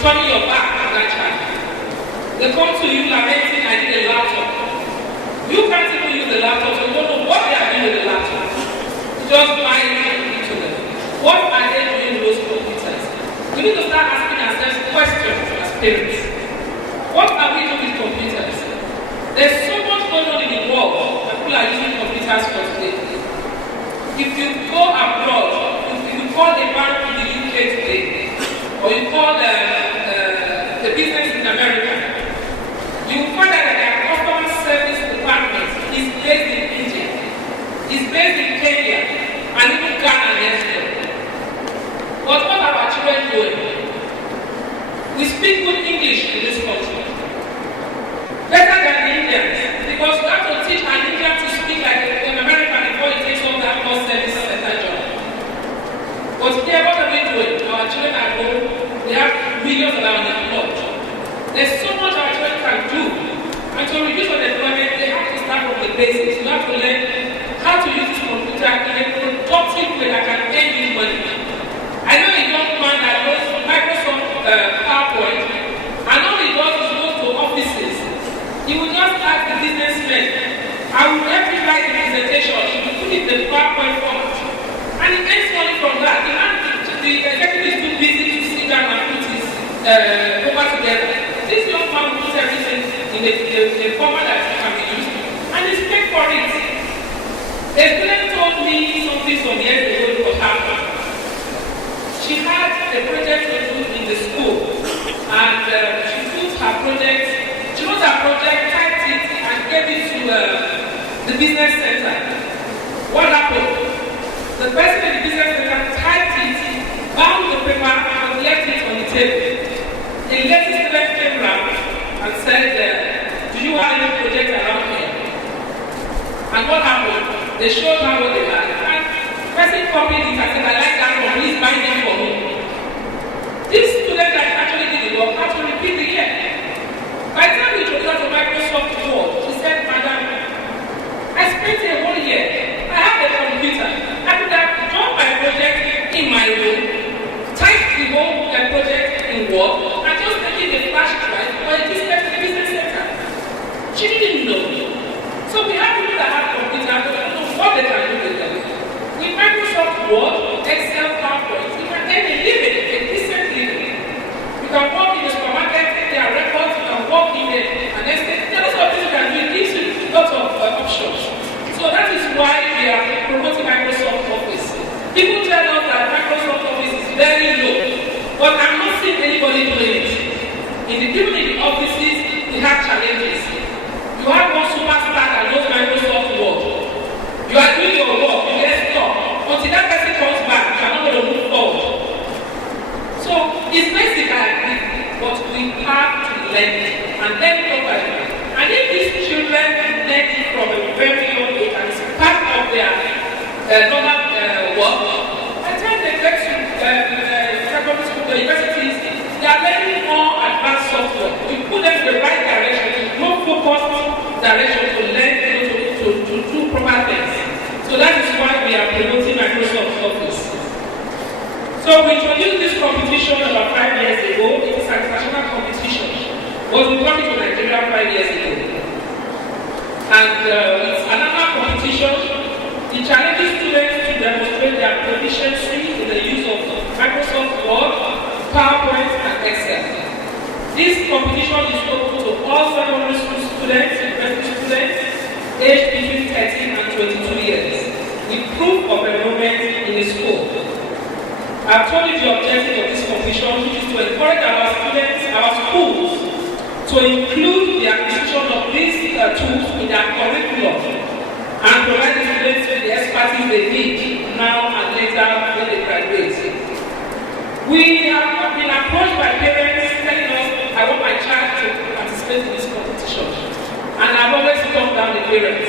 turning your back on that child. They come to you lamenting, I need a laptop. You can't even use the laptop, so you don't know what they are doing with the laptop. You just buy it and give it to them. What are they doing with those computers? We need to start asking ourselves questions as parents. What are we doing with computers? There's so much going on in the world that people are using computers for today. If you go abroad, if you call a bank in the UK today, or you call the business in America, you will find out that their customer service department is based in India, is based in Kenya, and even Ghana yesterday. But what are our children doing? We speak good English in this country. Better than the Indians, because we have to teach an Indian to speak like an American before he takes on that call service center job. But here, what are we doing? Our children at home, they have millions of dollars unemployed. There's so much our children can do. And to reduce unemployment, they have to start from the basics. You have to learn how to use this computer in a productive way that can earn you money. I know a young man that knows Microsoft PowerPoint, and all he does is go to offices. He will just ask the businessman, I will help you write the presentation, he will put it in the PowerPoint format. And he makes money from that. The executive is too busy to sit down and put his paper together. This young man will put everything in a format that can be used, and he's paid for it. A student told me something some years ago it was happening. She had a project to do in the school, and she put her project, she wrote her project, typed it, and gave it to the business center. What happened? The person in the business center typed it, bound the paper, and left it on the table. The latest student came around and said, do you have any project around here? And what happened? They showed her what they had. And the person copied it and said, I like that one, please bind it for me. This student that actually did the work had to repeat the year. By the time we took her to Microsoft Word, she said, Madam, I spent a whole year. I have a computer. I could have done my project in my room, typed the whole project in Word, and just taking a flash drive or a display to the business center. She didn't know. So we have people that have computers, but don't know what they can do with them. With Microsoft Word, Excel, PowerPoint, you can earn a living, a decent living. You can work in the supermarket, there are records, you can work in an estate. There are lots of things you can do. It gives you lots of options. So that is why we are promoting Microsoft Office. People tell us that Microsoft Office is very low, but I'm not seeing anybody doing it. Even in the offices, we have challenges. You have one superstar that knows Microsoft Word. You are doing your work, you get stuck. Until that person comes back, you are not going to move forward. So it's basic, I agree, but we have to learn it and learn it properly. And if these children learn it from a very young age and it's part of their normal work, by the time they get to secondary school, the universities, they are learning more advanced software. We put them in the right direction, more focused direction to learn to do proper things. So that is why we are promoting Microsoft Office. So we introduced this competition about 5 years ago. It is an international competition. But we brought it to Nigeria 5 years ago. And it's another competition. It challenges students to demonstrate their proficiency in the use of Microsoft Word, PowerPoint, and Excel. This competition is open to all secondary school students, university students, aged between 13 and 22 years, with proof of enrollment in the school. I've told you the objective of this competition, which is to encourage our students, our schools, to include the acquisition of these tools in their curriculum and provide the students with the expertise they need now and later when they graduate. We have been approached by parents telling us, I want my child to participate in this competition. And I've always turned down the parents.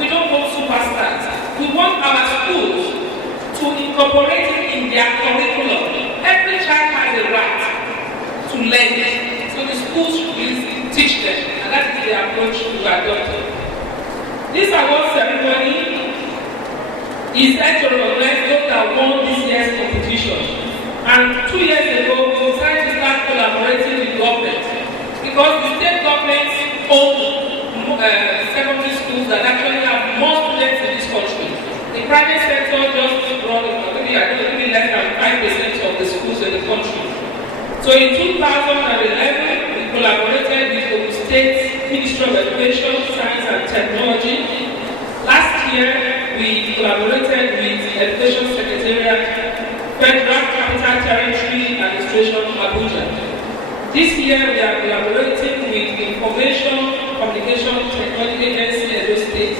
We don't want superstars. We want our schools to incorporate it in their curriculum. Every child has a right to learn. So the schools should teach them. And that is the approach we are adopting. This award ceremony is meant to recognize those that won this year's competition. And 2 years ago, we decided to start collaborating because the state governments own secondary schools that actually have more students in this country. The private sector just run maybe less than 5% of the schools in the country. So in 2011, we collaborated with the State Ministry of Education, Science and Technology. Last year, we collaborated with the Education Secretariat, Federal Capital Territory Administration, Abuja. This year, we are collaborating with the Information Communication Technology Agency in Edo State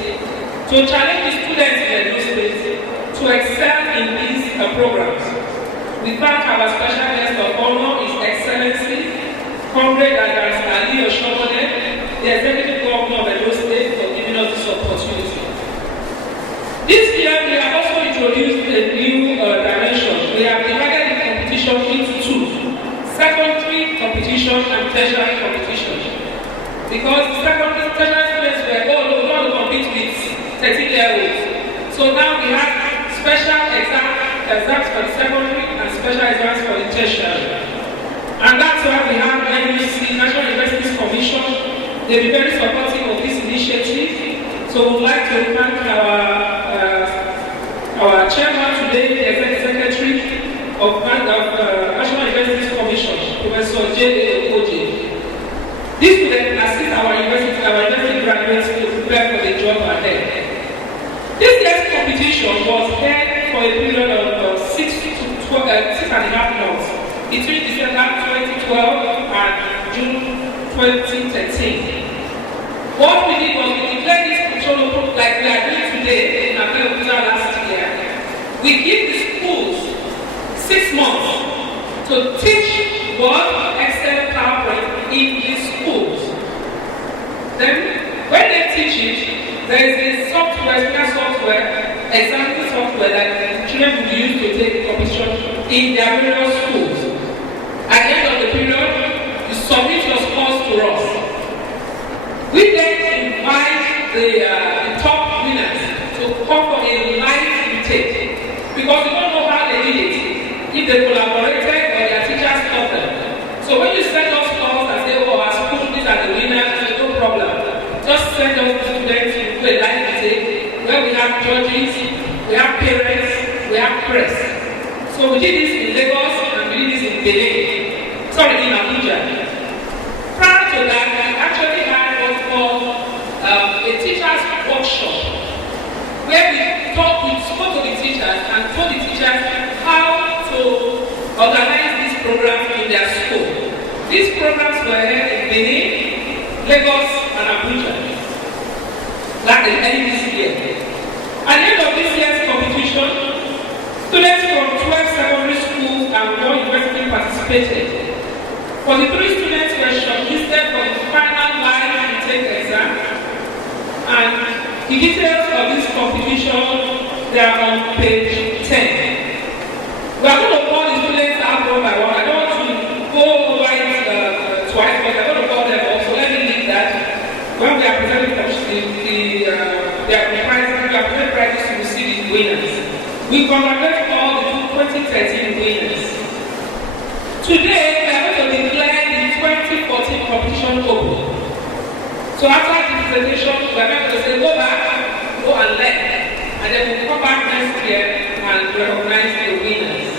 to challenge the students in Edo State to excel in these programs. We thank our special guest of honor, His Excellency, Comrade Adams Ali Oshomole, the Executive Governor of Edo State, for giving us this opportunity. This year, we have also introduced a new dimension. We have divided the competition into two: secondary competition and tertiary competition. Because secondary students were all going to compete with 13-year-olds. So now we have special exams for the secondary and special exams for the tertiary. And that's why we have NUC, National Universities Commission. They'll be very supportive of this initiative. So we'd like to thank our chairman today, the Executive Secretary of National Universities Commission, Professor J. Okoje. This will assist our university graduates to prepare for the job ahead. This year's competition was held for a period of 6.5 months between December 2012 and June 2013. What we did was we declared this control like we are doing today in Abuja last year. We give the schools 6 months to teach Word, Excel, PowerPoint in the schools. Then, when they teach it, there is a example software that the children will use to take competition in their various schools. At the end of the period, you submit your scores to us. We then invite the top winners to come for a live retake because we don't know how they did it. If they collaborated or their teachers taught them. So when you send us calls and say, oh, our school, these are the winners, no problem. Just send us the students to a live retake where we have judges, we have parents, we have press. So we did this in Lagos and we did this in in Abuja. Prior to that, we actually had what's called a teacher's workshop where we spoke to the teachers and told the teachers how to organize this program in their school. These programs were held in Benin, Lagos, and Abuja. Like the end this year. At the end of this year's competition, students from 12 secondary schools and 1 university participated. For the 3 students were shortlisted for the final live retake exam, and the details of this competition they are on page 10. We are going to call the students out one by one. I don't want to go over it twice, but I'm going to call them all. So let me leave that. When we are presenting the prizes to receive the winners. We congratulate all the 2013 winners. Today, we are going to declare the 2014 competition open. So after the presentation, we are going to say, go back, go and learn. And then we'll come back next year and recognize the winners.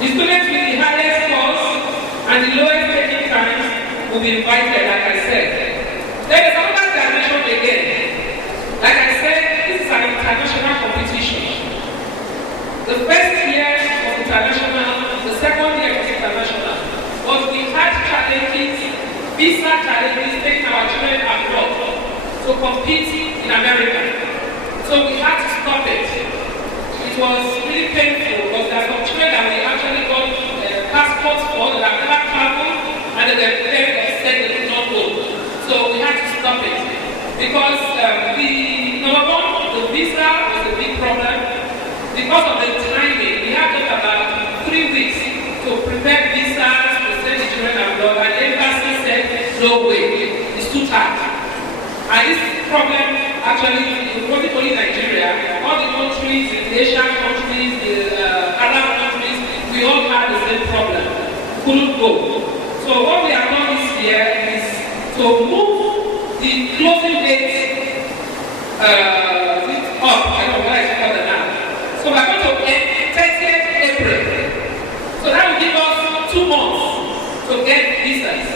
The students with the highest scores and the lowest taking times will be invited, like I said. There is another dimension again. Like I said, this is an international competition. The first year was international, the second year was international. But we had challenges, visa challenges, taking our children abroad to compete in America. So we had to stop it. It was really painful because there are some children that we actually got passports for that have never traveled and they were very upset they could not go. So we had to stop it. Because number one, the visa was a big problem. Because of the timing, we had just about 3 weeks to prepare visas to send the children abroad, and the embassy said, no way, it's too tight. And this problem actually wasn't only Nigeria, all the countries, the Asian countries, the Arab countries, we all had the same problem. Couldn't go. So what we have done this year is to move the closing date up. I don't know what I should call it now. So we're going to end 30th April. So that will give us 2 months to get visas.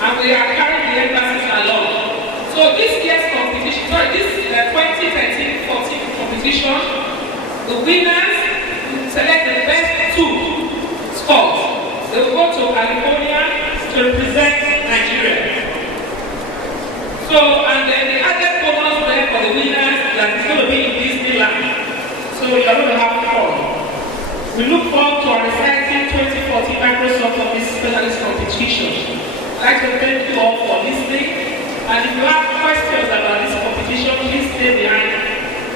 And we are carrying the embassies along. So this year's competition, sorry, this 2013-14 competition, the winners will select the best 2 scores. They will go to California to represent Nigeria. So, and then the other bonus there for the winners that is going to be in Disneyland. So you're going to have fun. We look forward to our exciting 2014 Microsoft Office Specialist Competition. I'd like to thank you all for listening. And if you have questions about this competition, please stay behind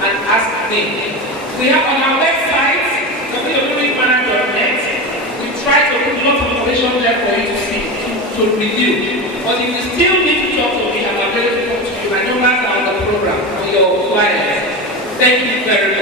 and ask me. We have on our website, www.readmanna.net, we try to put a lot of information there for you to see, to review. But if you still need to talk to me, I'm available to you. My numbers are on the program, on your flyers. Thank you very much.